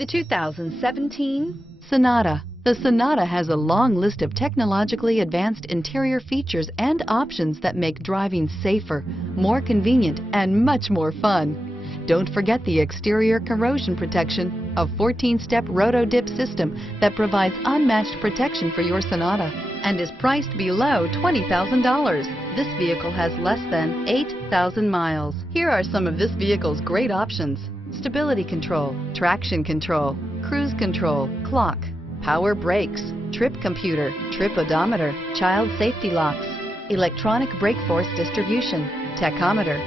The 2017 Sonata. The Sonata has a long list of technologically advanced interior features and options that make driving safer, more convenient, and much more fun. Don't forget the exterior corrosion protection, a 14-step roto-dip system that provides unmatched protection for your Sonata and is priced below $20,000. This vehicle has less than 8,000 miles. Here are some of this vehicle's great options: stability control, traction control, cruise control, clock, power brakes, trip computer, trip odometer, child safety locks, electronic brake force distribution, tachometer.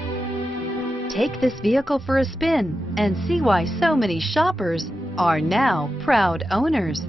Take this vehicle for a spin and see why so many shoppers are now proud owners.